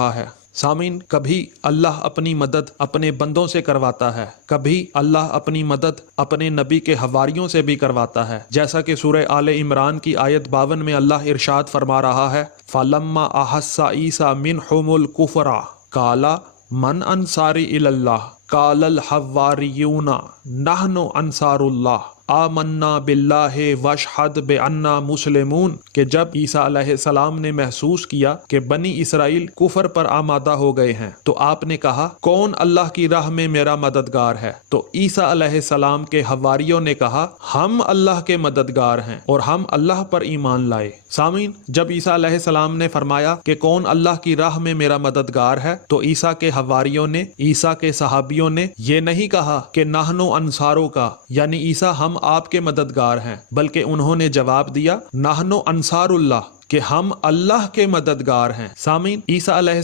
رہا ہے۔ سامعین، کبھی اللہ اپنی مدد اپنے بندوں سے کرواتا ہے، کبھی اللہ اپنی مدد اپنے نبی کے حواریوں سے بھی کرواتا ہے، جیسا کہ سورہ آل عمران کی آیت 52 میں اللہ ارشاد فرما رہا ہے، فَلَمَّا أَحَسَّ عِيسَىٰ مِنْهُمُ الْكُفْرَ قَالَ مَنْ أَنصَارِي إِلَى اللَّهِ قَالَ الْحَوَارِيُّونَ نَحْنُ أَنصَارُ اللَّهِ آمنا باللہ واشہد بأننا مسلمون، کہ جب عیسیٰ علیہ السلام نے محسوس کیا کہ بنی اسرائیل کفر پر آمادہ ہو گئے ہیں تو آپ نے کہا کون اللہ کی راہ میں میرا مددگار ہے؟ تو عیسیٰ علیہ السلام کے حواریوں نے کہا ہم اللہ کے مددگار ہیں اور ہم اللہ پر ایمان لائے۔ سامعین، جب عیسیٰ علیہ السلام نے فرمایا کہ کون اللہ کی راہ میں میرا مددگار ہے تو عیسیٰ کے حواریوں نے، عیسیٰ کے صحابیوں نے یہ نہیں کہا کہ نحنو انصاروں کا، یعنی عیسیٰ ہم آپ کے مددگار ہیں، بلکہ انہوں نے جواب دیا نحنو انصار اللہ، کہ ہم اللہ کے مددگار ہیں۔ سامعین، عیسیٰ علیہ